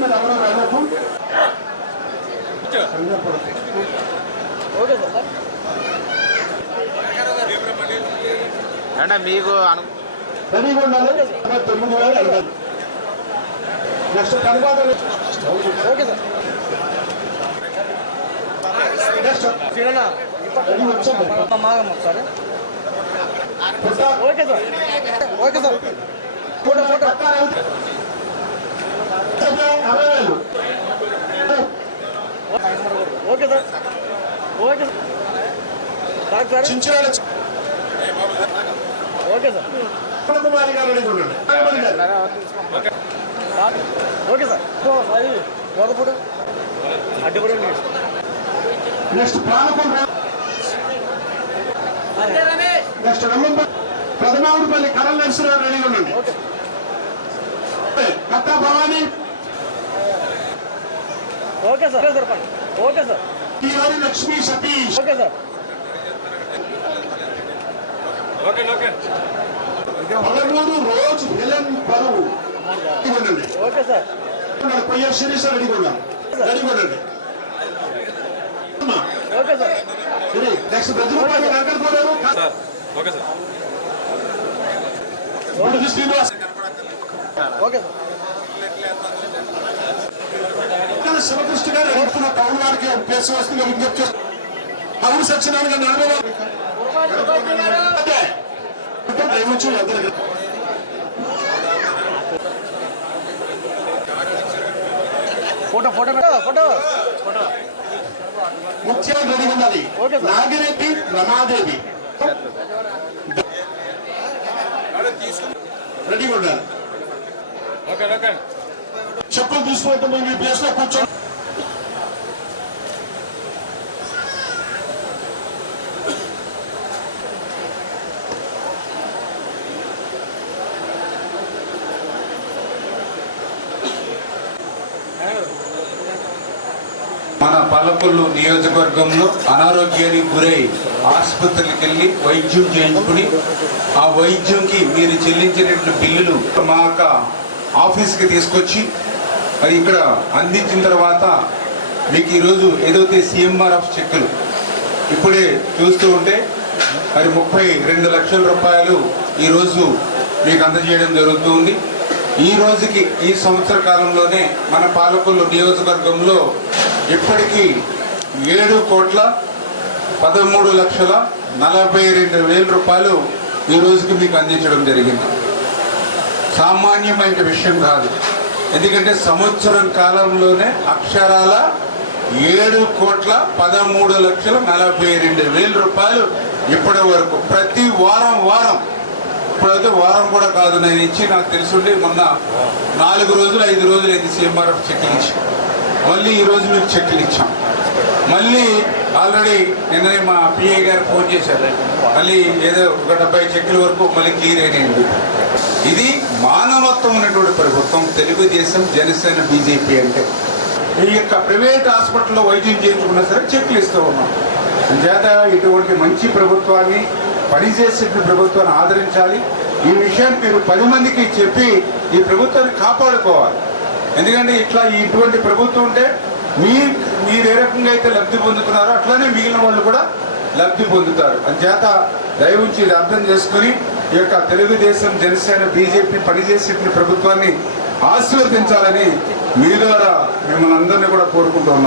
మీద ఎవరో వెళ్ళొద్దు అంటే మీకు రెడీగా ఉండాలి తొమ్మిది వేల నెక్స్ట్ తర్వాత sir okay sir. Okay sir. Photo photo. Okay sir. Okay sir sir okay sir Kumari గారు ఓకే సార్ అది ఎవరి అడ్డు కూడా నెక్స్ట్ నెక్స్ట్ రమ్మంపల్లి ప్రథమావుడిపల్లి కరల్ నరసింహరావు రెడీగా ఉండండి Katta Bhavani okay sir. Okay sir okay sir. Lakshmi Satish. Okay sir. పదమూడు రోజు హెలెన్ ఉండండి ఓకే సార్. పొయ్య శిరీష రెడీగా ఉండాలి రెడీగా ఉండండి okay sir. Next బ్రజరూపాలి Venkata Koduru okay sir. Budidi Srinivas. Okay sir. ఇక్కడ శివకృష్ణ గారు ఎడుతున్న టౌన్ వారికి పేసు వస్తున్న విజ్ఞప్తి చేస్తున్నారు. అవును సత్యనారాయణ గారు అందరికీ. Photo photo photo photo. Ready okay sir. Nagireddy Ramadevi. రెడీగా ఉండాలి ఓకే ఓకే. చెప్పులు తీసుకుంటే మీ ప్లేస్లో కూర్చో. మన పాలకొల్లు నియోజకవర్గంలో అనారోగ్యానికి గురై ఆసుపత్రికి వెళ్ళి వైద్యం చేయించుకుని ఆ వైద్యంకి మీరు చెల్లించినటువంటి బిల్లులు మా యొక్క ఆఫీస్కి తీసుకొచ్చి మరి ఇక్కడ అందించిన తర్వాత మీకు ఈరోజు ఏదైతే సిఎంఆర్ఎఫ్ చెక్కులు ఇప్పుడే చూస్తూ ఉంటే మరి ముప్పై రెండు లక్షల రూపాయలు ఈరోజు మీకు అందజేయడం జరుగుతుంది ఈ రోజుకి ఈ సంవత్సర కాలంలోనే మన పాలకులు నియోజకవర్గంలో ఇప్పటికీ ఏడు కోట్ల పదమూడు లక్షల నలభై రెండు వేల రూపాయలు ఈ రోజుకి మీకు అందించడం జరిగింది. సామాన్యమైన విషయం కాదు. ఎందుకంటే సంవత్సరం కాలంలోనే అక్షరాల ఏడు కోట్ల పదమూడు లక్షల నలభై రెండు వేల రూపాయలు ఇప్పటి వరకు. ప్రతి వారం వారం. ఇప్పుడైతే వారం కూడా కాదు నేను ఇచ్చి నాకు తెలుసుండి మొన్న నాలుగు రోజులు ఐదు రోజులు అయింది సీఎంఆర్ఎఫ్ చెక్లు ఇచ్చి. మళ్ళీ ఈరోజు రోజు మీకు ఇచ్చాం. మళ్ళీ ఆల్రెడీ నిన్ననే మా పిఏ గారు ఫోన్ చేశారు. మళ్ళీ ఏదో ఒక డెబ్బై చెక్కుల వరకు మళ్ళీ క్లియర్ అయినాయండి. ఇది మానవత్వం ఉన్నటువంటి ప్రభుత్వం తెలుగుదేశం జనసేన బీజేపీ అంటే. ఈ యొక్క ప్రైవేట్ హాస్పిటల్లో వైద్యం చేయించుకున్నా సరే చెక్లు ఇస్తూ ఉన్నాం. చేత ఇటువంటి మంచి ప్రభుత్వాన్ని పనిచేసే ప్రభుత్వాన్ని ఆదరించాలి. ఈ విషయాన్ని మీరు పది మందికి చెప్పి ఈ ప్రభుత్వాన్ని కాపాడుకోవాలి. ఎందుకంటే ఇట్లా ఇటువంటి ప్రభుత్వం ఉంటే మీ మీరు ఏ రకంగా అయితే లబ్ధి పొందుతున్నారో అట్లానే మిగిలిన వాళ్ళు కూడా లబ్ధి పొందుతారు. అంచేత దయవుంచి ఇది అర్థం చేసుకుని ఈ యొక్క తెలుగుదేశం జనసేన బీజేపీ పనిచేసే ప్రభుత్వాన్ని ఆశీర్వదించాలని మీ ద్వారా మిమ్మల్ని అందరినీ కూడా కోరుకుంటున్నాం